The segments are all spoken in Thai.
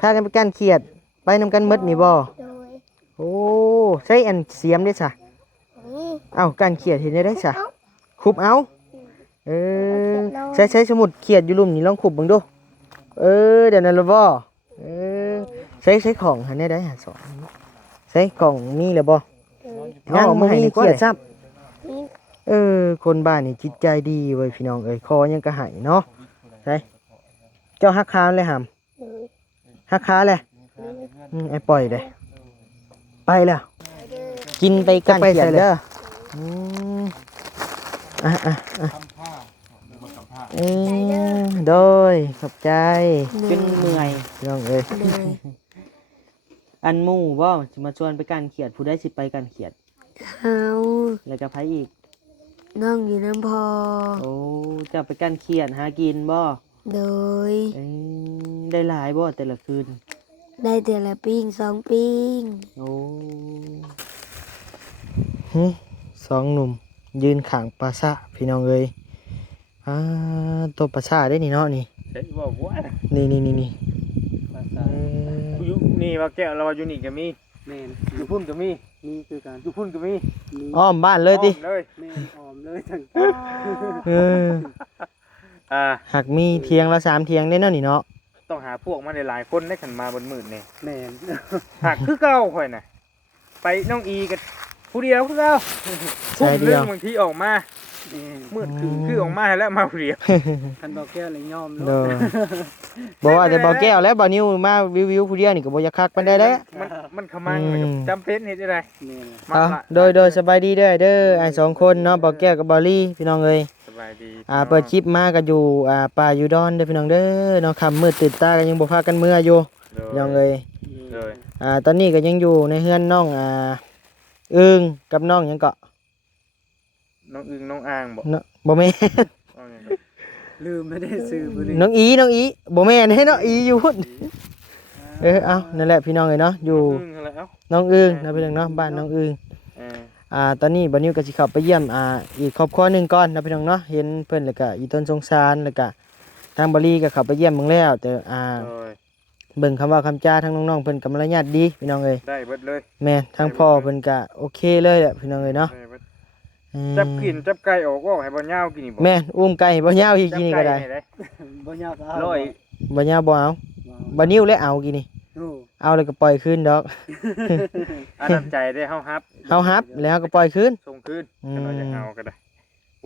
พากันไปกันเขียดไปนำกันหมดนี่บ่โดยโอ้ใช้อันเสียมได้ซะนี่ เอ้ากันเขียดเห็นได้ซะคุบเอาเออใช้สมุดเขียดอยู่ลุ่มนี่ลองคุบเบิ่งดูเดี๋ยวนั้นละบ่เออใช้ของหันได้หาสอนใช้กล่องมีแล้วบ่ยังบ่มีเขียดซับ นี่ คนบ้านนี่จิตใจดีเว้ยพี่น้องเอ้ยคอยังกระหายเนาะใช่เจ้าฮักค้าเลยหำ โดย ฮักค้าเลยไอ้ปล่อยเลยไปแล้วกินไปกันเขียดเด้ออืมเอโดยขอบใจจนเมื่อยพี่น้องเอ้ย โดย อันหมู่บ่สิมาชวนไปกันเขียดผู้ได้สิไปกันเขียด เขา แล้วก็ไผอีก น้องอยู่น้ำพอ โอ้จะไปกันเขียดหากินบ่ โดย ได้หลายบ่แต่ละคืน ได้แต่ละปิ้ง2ปิ้ง โอ้สองหนุ่มยืนข้างปราสาทพี่น้องเอ้ยตัวปราสาทได้นี่เนาะนี่ เฮ้ยบอกว่า นี่อยู่นี่ว่าแก้วเราอยู่นี่ก็มีแม่นอยู่พุ่นก็มีคือกันอยู่พุ่นก็มี อ้อมบ้านเลยติ เลยแม่นออมเลยทั้ง เออ หากมีเทียงละ3เทียงได้เนาะนี่เนาะ ต้องหาพวกมาหลายๆคนได้ขันมาบนมืดนี่แม่นหากคือเก่าข่อยน่ะไปน้องอีกับผู้เดียวคือเก่า ใช่เดียว บางทีออกมามืดคือออกมาแล้วมาผู้เดียว คันบอกแก้วเลยยอม เด้อบอกว่าแต่บ่แก้วแล้วบ่นิ้วมาวิวผู้เดียวนี่ก็บ่อยากคักปานใดแล้ว มันขมังจำเป็นเฮ็ดได้ โดยสบายดีเด้อไอ้2คนเนาะบ่แก้วกับบ่ลี่พี่น้องเอ้ย สบายดี เปิดคลิปมาก็อยู่ป่าอยู่ดอนเด้อพี่น้องเด้อเนาะค่ำมืดตื่นตาก็ยังบ่พากันเมื่ออยู่พี่น้องเอ้ย เลย ตอนนี้ก็ยังอยู่ในเฮือนน้องอึ้งกับน้องหยังเกาะ น้องอึงน้องอ่างบอก เนาะบ่แม่น ลืมไม่ได้ซื้อบ่ได้ น้องอีบ่แม่นให้เนาะอีอยู่พุ่นเอานั่นแหละพี่น้องเอ้ยเนาะอยู่ อะไรเอ้า น้องอึ้งนะพี่น้องเนาะบ้านน้องอึ้งตอนนี้บัดนี้ก็สิเข้าไปเยี่ยมอีกครอบครัวหนึงก่อนนะพี่น้องเนาะเห็นเพิ่นแล้วก็อีต้นสงสารแล้วก็ทางบรีก็เข้าไปเยี่ยมเบิ่งแล้วแต่เบิ่งคำว่าคำจาทั้งน้องๆเพิ่นก็มารยาทดีพี่น้องเอ้ย ได้เบิดเลย แม่ทางพ่อเพิ่นก็โอเคเลยแหละพี่น้องเอ้ยเนาะ จับกินจับไก่ออกว่าให้บ่ยาวกินนี่บ่ แม่อุ้มไก่บ่ยาวอีกกินนี่ก็ได้ บ่ยากเอา ร้อย บ่ยาวบ่เอาบ่นิ้วแล้วเอากินนี่ โอ้ เอาแล้วก็ปล่อยคืนดอก อันน้ำใจได้เฮาฮับ เฮาฮับแล้วก็ปล่อยคืน ส่งคืนถ้าเราจะเอาก็ได้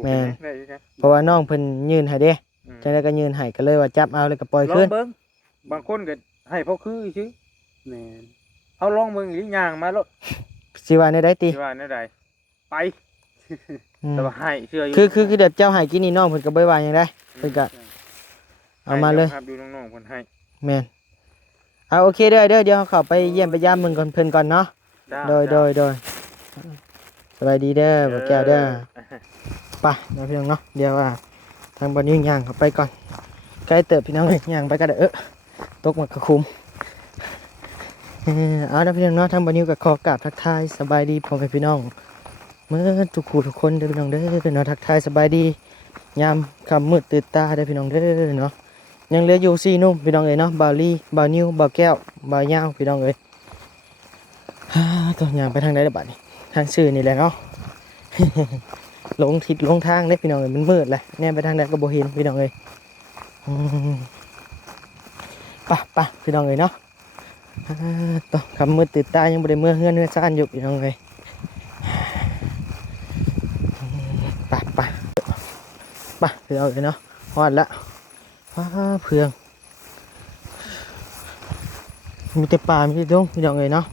แม่ ได้อยู่ครับ เพราะว่าน้องเพิ่นยื่นให้เด้จังได๋ก็ยื่นให้ก็เลยว่าจับเอาแล้วก็ปล่อย ลอ คื ง น เบิ่งบางคนก็ให้พอคือซื่อ แม่น เอาลองเบิ่งอีหย่างมาแล้ว สิว่าได้ติ สิว่าแนวใดไป อืม แต่ว่าให้เชื่ออยู่ คือเดี๋ยวเจ้าให้กินนี่น้องเพิ่นก็บ่ว่าหยังได้เพิ่นก็เอามาเลย ครับดูน้องๆเพิ่นให้ แม่นโอเคเด้อเดี๋ยวเข้าไปเยี่ยมไปยามมึงก่อนเพิ่นก่อนเนาะโดยสบายดีเด้อบ่แก้วเด้อไปนะพี่น้องเนาะเดี๋ยวทางบ่นี้ย่างเข้าไปก่อนใกล้เติบพี่น้องเอ้ยย่างไปก็ได้ตกมากระคุมเอาละพี่น้องเนาะทางบ่นี้ก็ขอกราบทักทายสบายดีพ่อแม่พี่น้องเมื่อทุกคู่ทุกคนเด้อพี่น้องเด้อเนาะทักทายสบายดียามค่ำมืดตื่นตาเด้อพี่น้องเด้อเนาะยังเหลืออยู่4หนุ่มพี่น้องเอ้ยเนาะบ่าวลี่บ่าวนิวบ่าวแก้วบ่าวยาวพี่น้องเอ้ยต้องย่างไปทางใดล่ะบัดนี้ทางชื่อนี่แหละเนาะ ลงทิศลงทางเด้พี่น้องเอ้ยมันมืดแหละแนมไปทางใดก็บ่เห็นพี่น้องเอ้ยไปพี่น้องเอ้ยเนาะต้องคำมืดตื่นตายังบ่ได้เมื่อเฮือนเฮือซ่านอยู่พี่น้องเอ้ยไปพี่น้องเอ้ยเนาะฮอดละเพื่องมีแต่ป่ามีแต่ดงพี่น้องเอ้ยเนาะ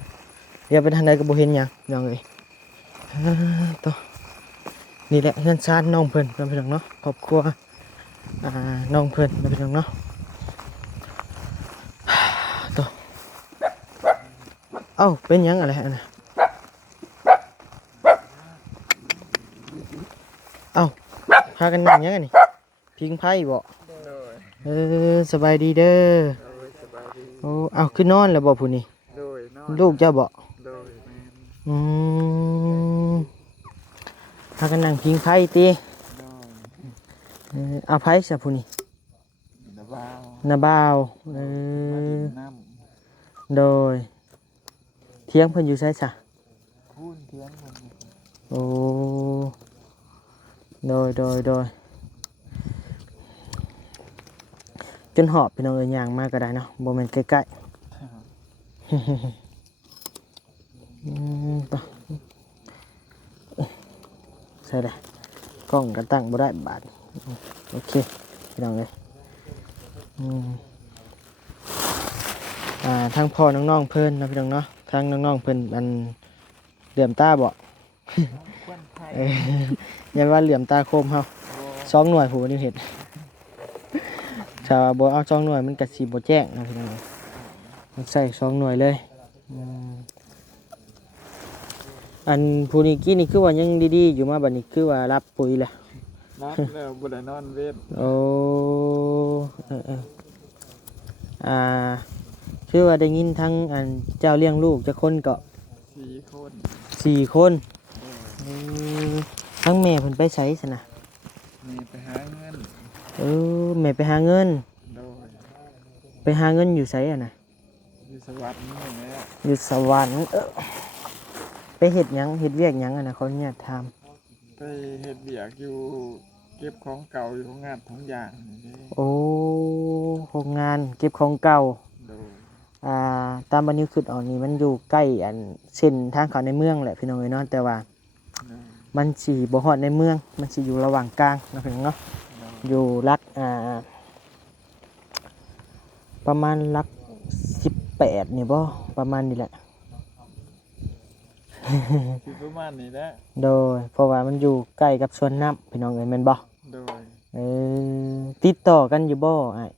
เดี๋ยวไปทางใดก็บ่เห็นหยังพี่น้องเอ้ยต่อนี่แหละเฮือนซ่านน้องเพิ่นพี่น้องเนาะครอบครัวน้องเพิ่นพี่น้องเนาะต่อเป็นหยังอะไรนะพากันนั่งหยังนี่พิงไพ่บ่สบายดีเด้อคือนอนแล้วบ่ผู้นี้ลูกเจ้าบ่พากันนั่งพิงไพ่ติไพ่ซะผู้นี้ นาบ่าวมาดินน้ โดยเที่ยงเพิ่นอยู่ไสซะ ำพูนเทียงคน โอ้โดยจนหอบพี่น้องเอ้ยย่างมากก็ได้เนาะบ่แม่นใกล้ๆต่อใส่ได้กล้องก็ตั้งบ่ได้บาดโอเคพี่น้องเอ้ยทางพ่อน้องๆเพิ่นนะพี่น้องเนาะทางน้องๆเพิ่นอันเหลื่อมตาบ่ ยันว่าเหลื่อมตาคมเฮา2หน่วยผู้นี่เห็นถ้าว่าบ่เอา2หน่วยมันก็สิบ่แจ้งนะพี่น้องมันใส่2หน่วยเลยอันผู้นี้กี้นี่คือว่ายังดีๆอยู่มาบัดนี้คือว่ารับปุ๋ยแหละ นัดแล้วบ่ได้นอนเว้น โอ้คือว่าได้ยินทั้งอันเจ้าเลี้ยงลูกจะคนก็ 4 คน 4 คนทั้งแม่เพิ่นไปไสซะนะ มีไปหาเงิน แม่ไปหาเงิน โดย ไปหาเงินอยู่ไสอ่ะนะ อยู่สวัสดิ์นี่แหละ อยู่สวรรค์ไปเฮ็ดหยังเฮ็ดเวียกหยังอ่ะนะเขาเนี่ยถาม ไปเฮ็ดเบียกอยู่เก็บของเก่าอยู่ของงานของอย่างนี่เด้ โอ้โรงงานเก็บของเก่า โดย ตามบันทึกขึ้นออกนี่มันอยู่ใกล้อันเส้นทางเข้าในเมืองแหละพี่น้องเอ้ยเนาะแต่ว่า โดย มันสิบ่ฮอดในเมืองมันสิอยู่ระหว่างกลางเนาะพี่น้องเนาะอยู่ลักประมาณลัก18นี่บ่ประมาณนี้แหละ สิประมาณนี้แหละ โดยเพราะว่ามันอยู่ใกล้กับสวนน้ำพี่น้องเอ้ยแม่นบ่ โดย ติดต่อกันอยู่บ่อ้าย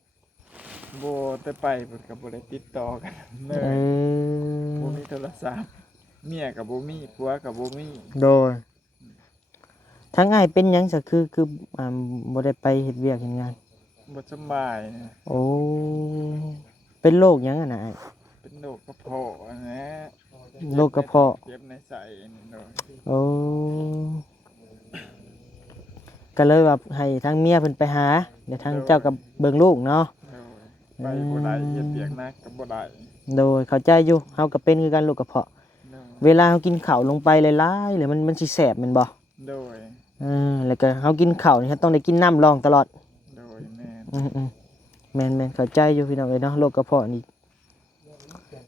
บ่แต่ไปเพิ่นก็บ่ได้ติดต่อกันเล เอย อ บ่มีโทรศัพท์เมียก็บ่มีผัวก็บ่มี โดยทั้งอ้ายเป็นหยังซะคือบ่ได้ไปเฮ็ดเวียกเฮ็ดงาน บ่สำบายนะ โอ้เป็นโรคหยังอ่ะนะอ้าย เป็นโรคกระเพาะนะ โรคกระเพาะ เจ็บในไส้นี่โดย โอ้ก็เลยว่าให้ทั้งเมียเพิ่นไปหาเดี๋ยวทั้งเจ้ากับเบิ่งลูกเนาะ โดยไปบ่ได้เฮ็ดเวียกหนักก็บ่ได้ โดยเข้าใจอยู่เฮาก็เป็นคือกันโรคกระเพาะ โดย เวลาเฮากินข้าวลงไปหลายๆแล้วมันสิแสบแม่นบ่ โดย แล้วก็เฮากินข้าวนี่ต้องได้กินน้ำรองตลอด โดยแม่น แม่นเข้าใจอยู่พี่น้องเอ้ยเนาะโรคกระเพาะนี่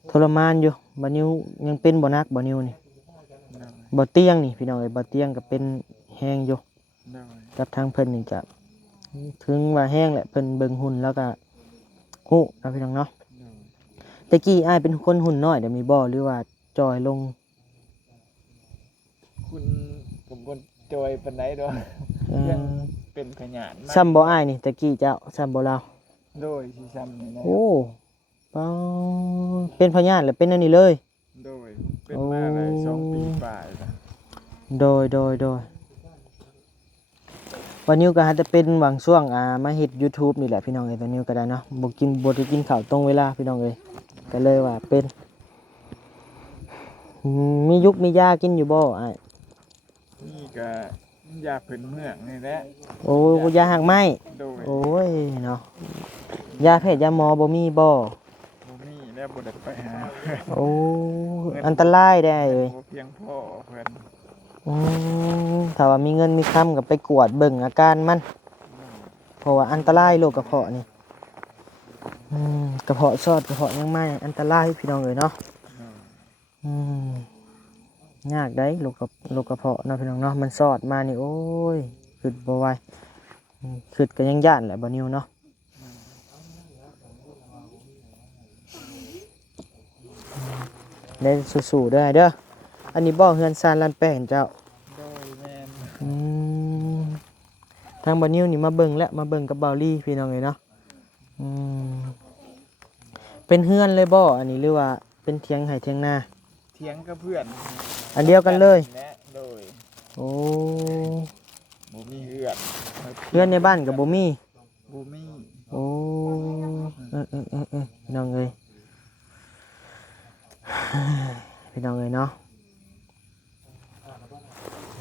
ทรมานอยู่บ่นิ้วยังเป็นบ่หนักบ่นิ้วนี่ โดย บ่เตียงนี่พี่น้องเอ้ยบ่เตียงก็เป็นแห้งอยู่ โดย กับทางเพิ่นนี่ก็ถึงว่าแห้งแหละเพิ่นเบิ่งหุ่นแล้วก็ฮู้นะพี่น้องเนาะ โดย แต่กี้อ้ายเป็นคนหุ่นน้อยเดี๋ยวมีบ่หรือว่าจอยลง คุณผมคนจอยปานใดดอก เออ ยังเป็นขยัน ซ้ำบ่อ้ายนี่แต่กี้เจ้าซ้ำบ่เรา โดยสิซ้ำนี่นะ โอ้เป้าเป็นพญาติแล้วเป็นอันนี้เลย โดยเป็นมาได้2 ปีปลายแล้ว โดยวันนี้ก็หาจะเป็นบางช่วงมาเฮ็ด YouTube นี่แหละพี่น้องเอ้ยตอนนี้ก็ได้เนาะบ่ได้กินข้าวตรงเวลาพี่น้องเอ้ยก็เลยว่าเป็นมียุกมียากินอยู่บ่อ้าย นี่ก็ยาพื้นเมืองนี่แหละ โอ้ยาหักไม้ โดย โอ้ยเนาะยาแพทย์ยาหมอบ่มีบ่ บ่มีแล้วบ่ได้ไปหา โอ้อันตรายได้เอ้ย บ่เพียงพอเพิ่น ถ้าว่ามีเงินมีคำก็ไปกวดเบิ่งอาการมันเพราะว่าอันตรายโรคกระเพาะนี่กระเพาะซอดกระเพาะยังไม่อันตรายพี่น้องเอ้ยเนาะยากได้โรคกระเพาะเนาะพี่น้องเนาะมันซอดมานี่โอ้ยขึ้นบ่ไหวขึ้นก็ยังย่านแหละบ่นิวเนาะได้สู้ๆเด้อเด้ออันนี้บ่เฮือนซานลานแป้งเจ้า โดยแม่น ทางบ่นิวนี่มาเบิ่งแล้วมาเบิ่งกับเบาลี่พี่น้องเอ้ยเนาะเป็นเฮือนเลยบ่อันนี้หรือว่าเป็นเถียงไห้เถียงนา เถียงกับเพื่อน อันเดียวกันเลย แนะโดย โอ้ บ่มีเฮือน เฮือนในบ้านก็บ่มี บ่มี โอ้พี่น้องเอ้ยพี่น้องเอ้ยเนาะ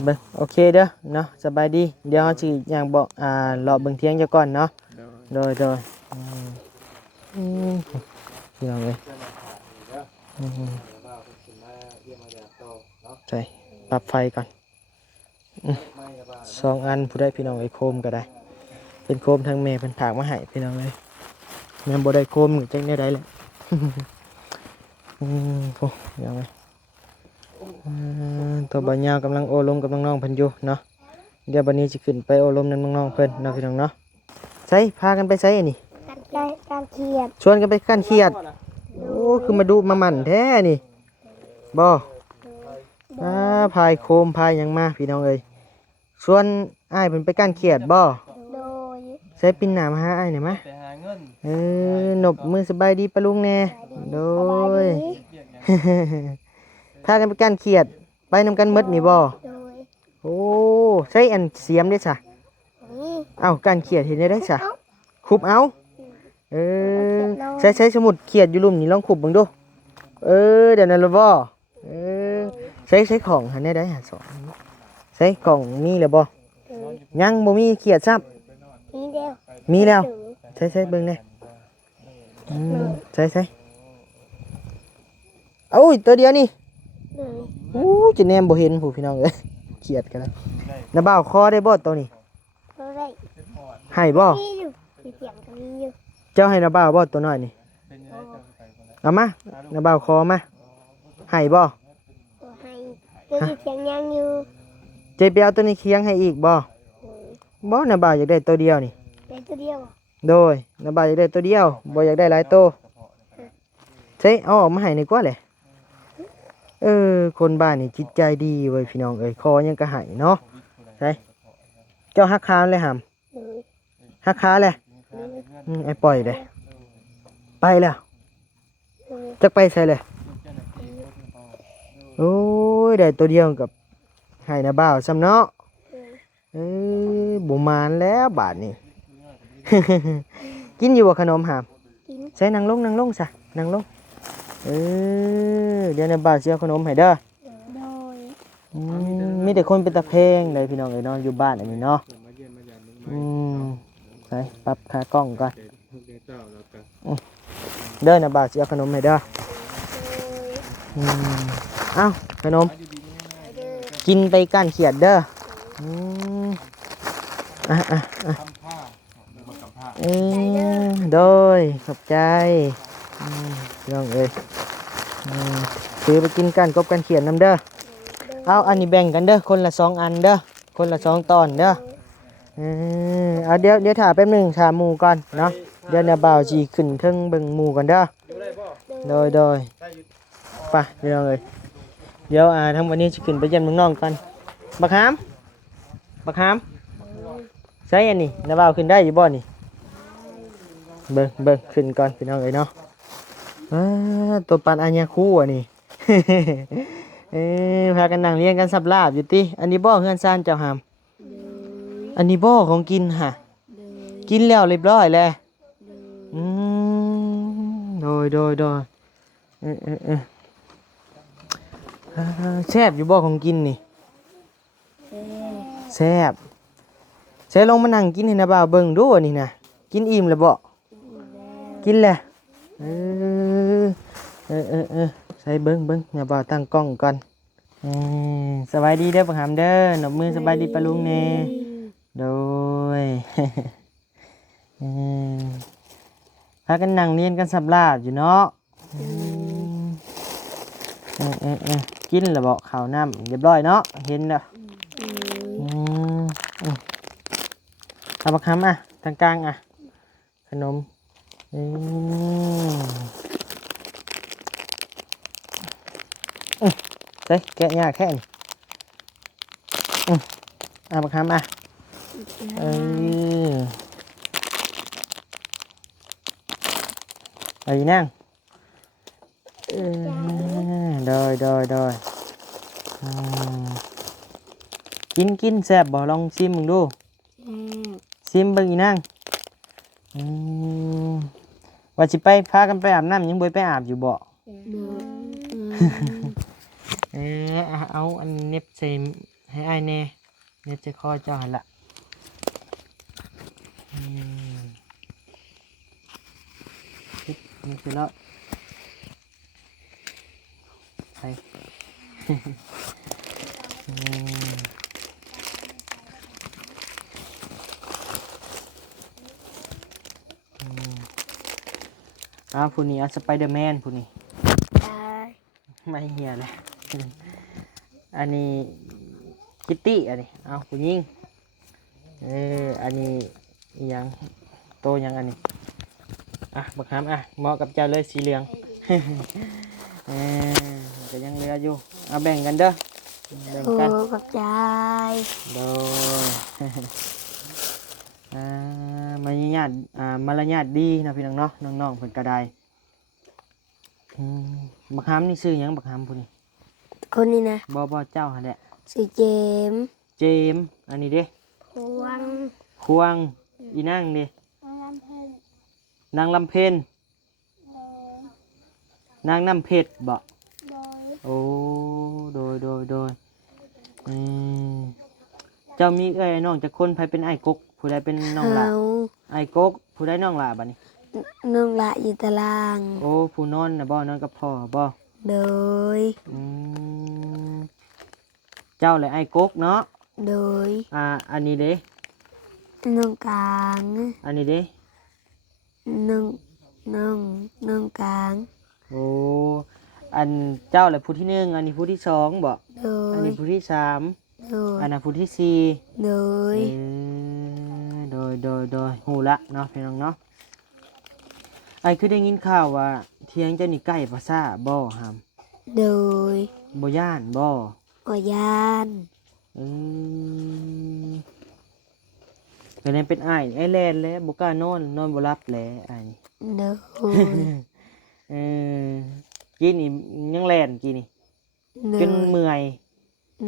เบิ่งโอเคเด้อเนาะสบายดีเดี๋ยวเฮาสิย่างบอกเลาะเบิ่งเถียงเจ้าก่อนเนาะ โดย โดย พี่น้องเลยใช่ปรับไฟก่อนสองอันผู้ได้พี่น้องไอ้โคมก็ได้เป็นโคมทางเมย์เป็นผากมาให้พี่น้องเลยแม่บ่ได้โคมหรือจังได้เลยโอ้ยังไงตัวบ่ยาวกำลังโอลมกับน้องๆเพิ่นอยู่เนาะเดี๋ยวบัดนี้จะขึ้นไปโอลมนั่นน้องๆเพิ่นเนาะพี่น้องเนาะใช่พากันไปใช่อันนี้ การเขียด ชวนกันไปกั้นเขียดโอ้คือมาดูมาหมั่นแท้นี่บ่พายโคมพายหยังมาพี่น้องเอ้ยชวนอ้ายเพิ่นไปกั้นเขียดบ่ โดย ใช้ปินหนามาหาอ้ายหน่อยมะหนบมือสบายดีปะลุงแน่โดย ถ้ากันไปกั้นเขียดไปนำกันหมดนี่บ่ โดย โอ้ใช้อันเสียมได้ซะ นี่ เอ้ากั้นเขียดเห็นได้ซะคุบเอาใช้สมุดเขียดอยู่ลุ่มนี่ลองคุบเบิ่งดูเดี๋ยวนั้นละบ่ใช้ของหันได้หาสองใช้กล่องมีแล้วบ่ยังบ่มีเขียดซับ นี่เดียว มีแล้วใช้เบิ่งแน่ใช้เอ้ยตัวเดียวนี่ เลย จะแนมบ่เห็นผู้พี่น้องเอ้ยเขียดกันแล้วน้าบ่าวคอได้บ่ตัวนี้ ก็ได้ ให้บ่ มีอยู่มีเสียงก็มีอยู่ เจ้าให้น้าบ่าวบ่ตัวน้อยนี่เอามาน้าบ่าวคอมาให้บ่ ตัวให้ก็มีเสียงยังอยู่ เจไปเอาตัวนี้เคียงให้อีกบ่บ่น้าบ่าวอยากได้ตัวเดียวนี่ เป็นตัวเดียว โดยน้าบ่าวอยากได้ตัวเดียวบ่อยากได้หลายตัวใช่เอาออกมาให้นี่กว่าแหละคนบ้านนี่จิตใจดีเว้ยพี่น้องเอ้ยคอยังกระหายเนาะใช่เจ้าฮักค้าเลยหำ เลย ฮักค้าเลยไอ้ปล่อยเลยไปแล้ว เลย จะไปใส่เลยโอ้ยได้ตัวเดียวกับให้นะบ่าวซ้ำเนาะบุมานแล้วบาทนี่ กินอยู่บ่ขนมหาม กิน ใส่นั่งลงซะนั่งลงเดี๋ยวนะบ่าวเสียขนมให้เด้อ โดย มีแต่คนเป็นตะเพงเลยพี่น้องเอ้ยเนาะอยู่บ้านอันนี้เนาะใส่ปรับขากล้องก่อนเด้อนะบ่าวเสียขนมให้เด้อเอ้าขนมกินไปก้านเขียดเด้อโดยขอบใจพี่น้องเอ้ยซื้อไปกินกันกบกันเขียนน้ำเด้อเอาอันนี้แบ่งกันเด้อคนละ2 อันเด้อคนละ2 ตอนเด้อเอาเดี๋ยวถ่าแป๊บหนึงถ่าหมูก่อนเนาะเดี๋ยวเนี่ยบ่าวจีขึ้นเทิงเบิ่งหมูก่อนเด้อโดยไปพี่น้องเอ้ยเดี๋ยวทั้งวันนี้จะขึ้นไปเยี่ยมน้องๆกันบักหามใช่อันนี้นะบ่าวขึ้นได้อยู่บ่นี่เบิ่งขึ้นก่อนพี่น้องเอ้ยเนาะตัวปันอัญญาคู่อ่ะนี่ พากันนั่งเลี้ยงกันสับลาบอยู่ติอันนี้บ่อเฮือนซ่านเจ้าหามอันนี้บ่อของกินฮะกินแล้วเรียบร้อยแล้วโดยแซ่บอยู่บ่อของกินนี่แซ่บใช้ลงมานั่งกินให้นะบ่าวเบิ่งดูอันนี้นะกินอิ่มแล้วบ่กินแล้วใส่เบิ้งอย่าบ่าวตั้งกล้องก่อนสบายดีเด้อปังหามเด้อหนบมือสบายดีปะลุงเน่โดย พากันนั่งเรียนกันสับลาบอยู่เนาะกินแล้วบ่ข้าวน้ำเรียบร้อยเนาะเห็นแล้วเอาปังหามทางกลางขนมเฮ้ยแกะยากแค่นี้มาคำไปนั่งโดยกินแซ่บบ่ลองชิมมึงดูชิมเบิ่งอีนั่งว่าสิไปพากันไปอาบน้ำยังบ่ไปอาบอยู่บ่เอาอันเน็บใส่ให้อ้ายแน่เน็บใส่คอเจ้าหั่นล่ะ นี่คือแล้วไป อืมอืมผู้นี้สไปเดอร์แมนผู้นี้ ตาย ไม่เหียเลย อันนี้คิตตี้อันนี้ผู้หญิงอันนี้อิหยังโตยังอันนี้บักหามเหมาะกับเจ้าเลยสีเหลือง ก็ยังเหลืออยู่แบ่งกันเด้อแบ่ง โอ้ กัน ขอบใจ โดย มารยาทมารยาทดีนะพี่น้องเนาะน้องๆเพิ่นก็ได้บักหามนี่ซื้อหยังบักหามผู้นี้ คนนี้นะ บ่เจ้าหั่นแหละ ชื่อเจมส์ เจมส์อันนี้เด้ พวง ควงอีนั่งเด้ น้ำเพิ่น นางลำเพ็ญ โดย นางน้ำเพชรบ่ โดย โอ้โดยเจ้ามีน้องจักคนไผเป็นไอ้กกผู้ใดเป็นน้องหลา เฮา ไอ้กกผู้ใดน้องหลาบัดนี้ น้องละอยู่ตาราง โอ้ผู้นอนน่ะบ่นอนกับพ่อบ่ โดย อืมเจ้าเลยไอ้กกเนาะ โดย อันนี้เด้ น้องกลาง อันนี้เด้ น้องกลาง โอ้อันเจ้าเลยผู้ที่หนึ่งอันนี้ผู้ที่สองบ่ โด อัน ย นี้ผู้ที่สาม โดย อันนั้นผู้ที่สี่ โดย โดยหูละเนาะพี่น้องเนาะไอ้คือได้ยินข่าวว่าเที่ยงเจ้านี่ใกล้ภาษาบ่หาม โดย บ่ย่านบ่ ออยาน อืมก็เลยเป็นไอ้แลนแล้วบ่กล้านอนบ่หลับแล้วไอ้นี่ โดย เออกินนี่ยังแลนกินนี่ โด จ ย นเมื่อย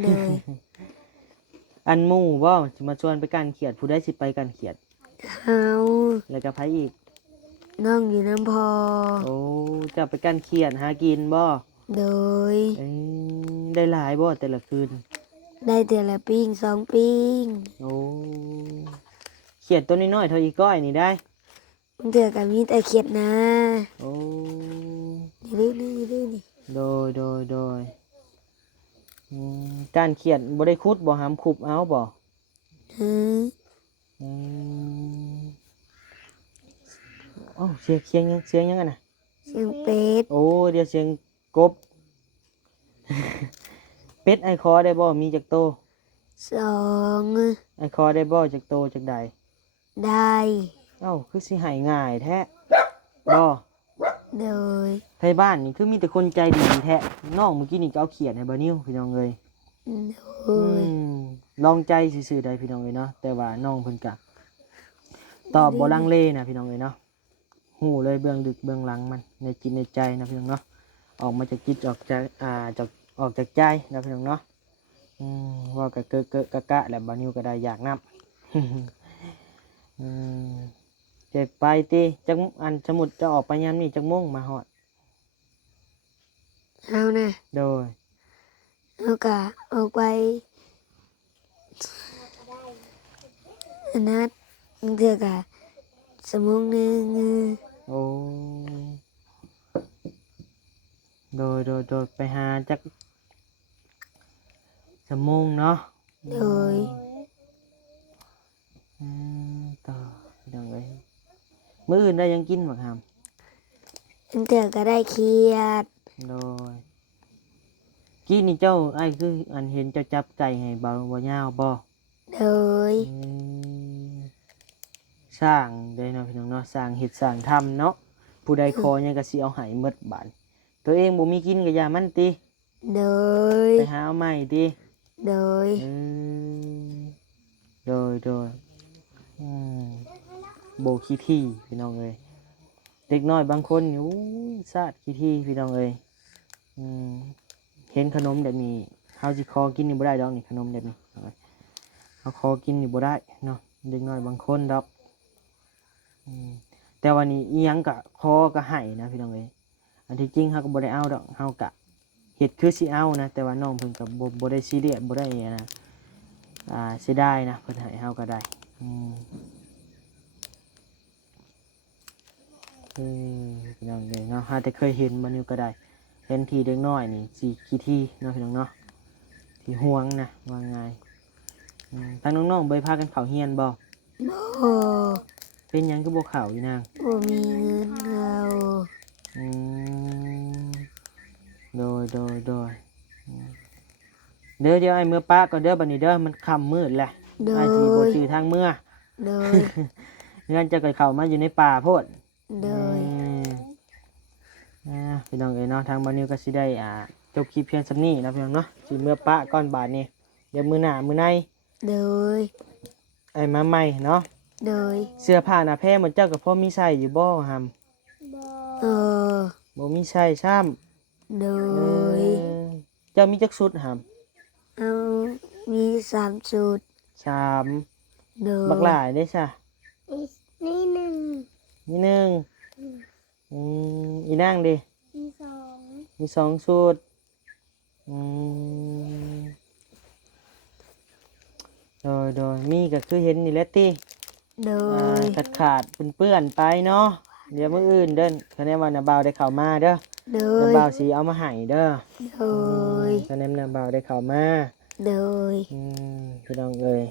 โดย อันหมู่บ่สิมาชวนไปการเขียดผู้ใดสิไปการเขียด เฮา แล้วก็ไผอีก น้องอยู่น้ำพอ โอ้เจะไปการเขียดหากินบ่ โดย ได้หลายบ่แต่ละคืน ได้แต่ละปิ้ง2 ปิ้ง โอ้เขียดตัวน้อยๆเท่าอีก้อยนี่ได้ มันเถื่อกับมีแต่เขียดนะ โอ้ นี่นี่ โดยการเขียดบ่ได้คุดบ่หามคุบเอาบ่ ฮะ อืมโอ้เสียงยังอะน่ะ เสียงเป็ด โอ้เดี๋ยวเสียงกบ เป็ดไอคอได้บ่มีจักโต 2 ไอคอได้บ่จักโตจักใด ได้ คือสิใหายง่ายแท้บ่ โดย ไทยบ้านนี่คือมีแต่คนใจดีแท้น้องเมื่อกี้นี่ก็เอาเขียดให้บ่นิ้วพี่น้องเอ้ย โดย ลองใจซื่อๆได้พี่น้องเอ้ยเนาะแต่ว่าน้องเพิ่นก็ตอบบ่ลังเลนะพี่น้องเอ้ยเนาะฮู้เลยเบื้องลึกเบื้องหลังมันในจิตในใจนะพี่น้องเนาะออกมาจากจิตออกจากออกจากใจนะพี่น้องเนาะว่าก็เกะกะแล้วบ่นิ้วก็ได้อยากนํเจ็บไปติจักอันสมุดจะออกไปยามนี้จักโมงมาฮอด เอานะ โดย เอากะเอาไปอันนั้นมันเถื่อกะสมองหนึ่ง โอ้โดยไปหาจักชั่วโมงเนาะ โดย ต่อพี่น้องเอ้ยมื้ออื่นได้ยังกินบ่ครับ มันเถื่อก็ได้เครียด โดยกี้นี่เจ้าไอ้คืออันเห็นเจ้าจับไก่ให้เบาบ่ยาวบ่ โดย สร้างได้เนาะพี่น้องเนาะสร้างเฮ็ดสร้างทำเนาะผู้ใดขอหยังก็สิเอาให้หมดบาดตัวเองบ่มีกินก็อย่ามันติ โดย ไปหาเอาใหม่ติ โดย โดยโบขี้ที่พี่น้องเอ้ยเด็กน้อยบางคนนี่อู้ซาดขี้ที่พี่น้องเอ้ยเห็นขนมแบบนี้เฮาสิคอกินนี่บ่ได้ดอกนี่ขนมแบบนี้เฮาคอกินนี่บ่ได้เนาะเด็กน้อยบางคนดอกแต่วันนี้อีหยังก็คอก็ให้นะพี่น้องเอ้ยอันที่จริงเฮาก็บ่ได้เอาดอกเฮาก็เฮ็ดคือสิเอานะแต่ว่าน้องเพิ่นก็บ่ได้ซีเรียสบ่ได้นะเสียดายนะเพิ่นให้เฮาก็ได้ พี่น้องเลยเนาะหาแต่เคยเห็นมันอยู่ก็ได้เห็นทีเด็กน้อยนี่สิกี่ที่เนาะพี่น้องเนาะที่ห่วงนะว่าไงทางน้องๆไปพากันเข้าเฮียนบ่ บ่ เป็นหยังก็บ่เข้าอยู่นาง บ่มีเงินเอา อืมโดยเดี๋ยวไอ้เมื่อป้าก็เด้อบัดนี้เด้อมันค่ำมืดแหละ โด ไอ้สิบ่ ย ชื่อทางเมื่อ โดย งั้นจะเข้ามาอยู่ในป่าโพด โดย พี่น้องเอ้ยเนาะทางบ้านนิวก็สิได้จบคลิปเพียงส่ำนี้นะพี่น้องเนาะสิเมื่อปะก่อนบาทนี้เดี๋ยวมื้อหน้ามื้อใน โดย ไอ้มาใหม่เนาะ โดย เสื้อผ้าหน้าแพร่หมดเจ้าก็พอมีใส่อยู่บ่หำ เออ บ่มีใส่ซ้ำ โดย เจ้ามีจักชุดห เอามี3ชุด ำ3 โดย บักหลายได้ซะ นี่หนึ่ง มีหนึ่งอีนางดิ มีสอง มี2ชุดโดยมีก็คือเห็นนี่แหละติ โดย ขาดเปื้อนๆไปเนาะเดี๋ยวมื้ออื่นเด้อคะแนนว่าน้าบ่าวได้เข้ามาเด้อ โด น้าย บ่าวสิเอามาให้เด้อ โดย คะแนนน้าบ่าวได้เข้ามา โดย พี่น้องเอ้ย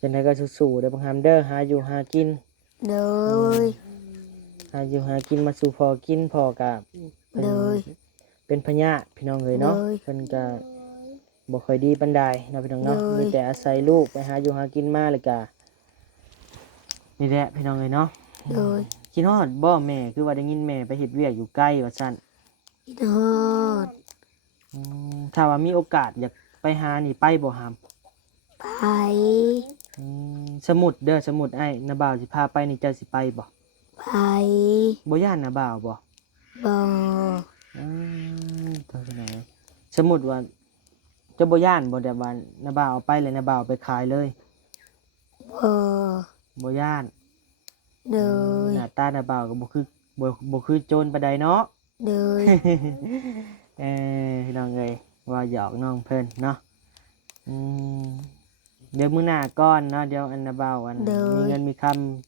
จังไดก็สู้ๆเด้อบางคำเด้อหาอยู่หากิน โดย หาอยู่หากินมาสู่พอกินพอกะเพิ่น โดย เป็นพญาติพี่น้องเอ้ยเนาะ โดย เพิ่นก็บ่ค่อยดีปานใดเนาะพี่น้องเนาะ โดย มีแต่อาศัยลูกไปหาอยู่หากินมาเลยกะนี่แหละพี่น้องเอ้ยเนาะ โดย คิดฮอดบ่แม่คือว่าได้ยินแม่ไปเฮ็ดเวียกอยู่ใกล้ว่าซั่น กินฮอด ถ้าว่ามีโอกาสอยากไปหานี่ไปบ่หาม ไป สมุดเด้อสมุดไอ้นาบ่าวสิพาไปนี่เจ้าสิไปบ่ ไป บ่ย่านนาบ่าวบ่ บ่ ตัวไหนสมุดว่าเจะบ่ย่านบ่แต่ว่านาบ่าวเอาไปเลยนาบ่าวเอาไปขายเลย บ่ บ่ย่าน โดย หน้าตานาบ่าวก็บ่คือโจรปานใดเนาะ โดย พี่น้องเอ้ยว่าหยอกน้องเพิ่นเนาะเดี๋ยวมื้อหน้าก่อนเนาะเดี๋ยวอันนาบ่าวมีเงินมีค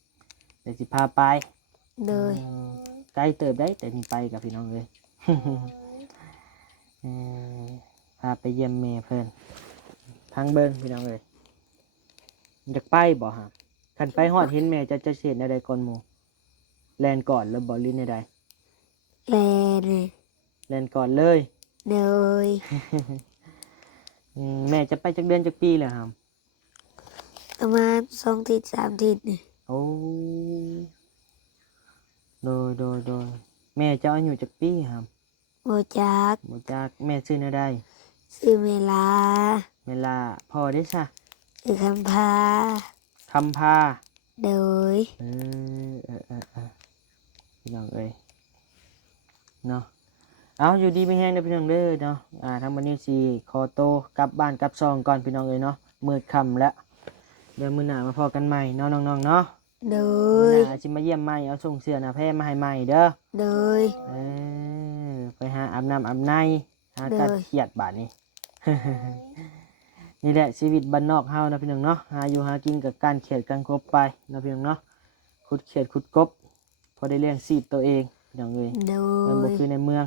ำเดี๋ยวสิพาไป โดย ไกลเติบได้แต่นี่ไปกับพี่น้องเลย พาไปเยี่ยมแม่เพิ่นทางเบิ้งพี่น้องเลยอยากไปบ่ฮะคันไปฮอดเห็นแม่จะเสียนอะไรก่อนหมู่แลนก่อนแล้วบ่ลิ้นใด แลน แลนก่อนเลย โดย แม่จะไปจักเดือนจักปีแล้วครับ ประมาณ2 ทิศ 3 ทิศนี่ โอ้โดยแม่จะอายุจักปีครับ บ่จัก บ่จักแม่ชื่ออะไร ชื่อเวลา เวลาพ่อได้ซะ คือคำพา คำพา โดย พี่น้องเอ้ยเนาะเอาอยู่ดีไม่แห้งเด้อพี่น้องเด้อเนาะทางบันนี้สิขอโตวกลับบ้านกลับซองก่อนพี่น้องเอ้ยเนาะมืดค่ำแล้วเดี๋ยวมื้อหน้ามาพอกันใหม่เนาะน้องๆเนาะ โด มื้อย หน้าสิมาเยี่ยมใหม่เอาส่งเสื้อหน้าแพร่มาให้ใหม่เด้อ โดย ไปหาอาบน้ำอาบในหาการ เด้อ เครียดบาดนี้ นี่แหละชีวิตบ้านนอกเฮานะพี่น้องเนาะหาอยู่หากินกับการเขียดการคบไปนะพี่น้องเนาะขุดเขียดขุดกบพอได้เลี้ยงชีพตัวเองพี่น้องเอ้ย โด มันบ่ ย คือในเมือง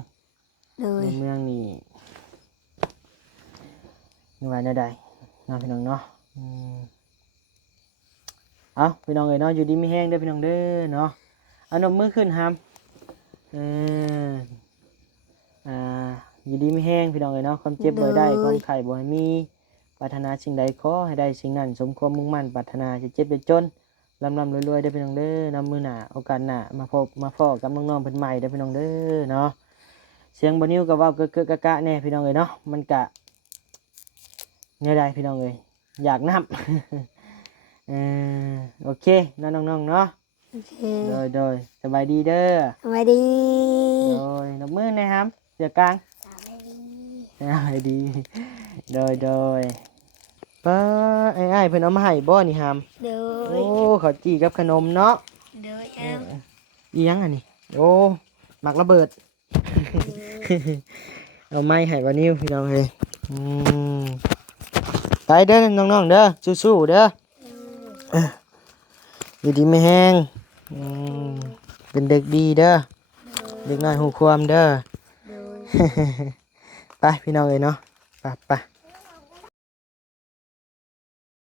โดย ในเมืองนี่นี่ว่าแนวใดนะพี่น้องเนาะเอาพี่น้องเอ้ยเนาะอยู่ดีมีแห้งเด้อพี่น้องเด้อเนาะเอานมมือขึ้นหามอยู่ดีมีแห้งพี่น้องเอ้ยเนาะความเจ็บบ่ได้ความไข้บ่ให้มีปรารถนาสิ่งใดขอให้ได้สิ่งนั้นสมความมุ่งมั่นปรารถนาจะเจ็บจะจนร่ำรวยๆเด้อพี่น้องเด้อนำมือหน้าโอกาสหน้ามาพบมาพ้อกับน้องๆเพิ่นใหม่เด้อพี่น้องเด้อเนาะเสียงบ่นิ้วก็เว้าเกอะๆกะๆแน่พี่น้องเอ้ยเนาะมันกะแนวใดพี่น้องเอ้ยอยากนำ โอเคเนาะน้องๆเนาะ โอเค โดยสบายดีเด้อ สวัสดี โดยนกมือนะครับเสือกลางสบายดีโดยป้าไอ้เพิ่นเอามาให้บ่นี่ฮาม โด โอ้ ย ข้าวจี่กับขนมเนาะ โดยแอม อีหยังอันนี้โอ้หมักระเบิด เอาไม้ให้บ่นิ้วพี่น้องเอ้ยไปเด้อน้องๆเด้อสู้ๆเด้ออยู่ดีไม่แห้ง อืมเป็นเด็กดีเด้อเด็กน้อยหูความเด้อ โดย ไปพี่น้องเอ้ยเนาะไป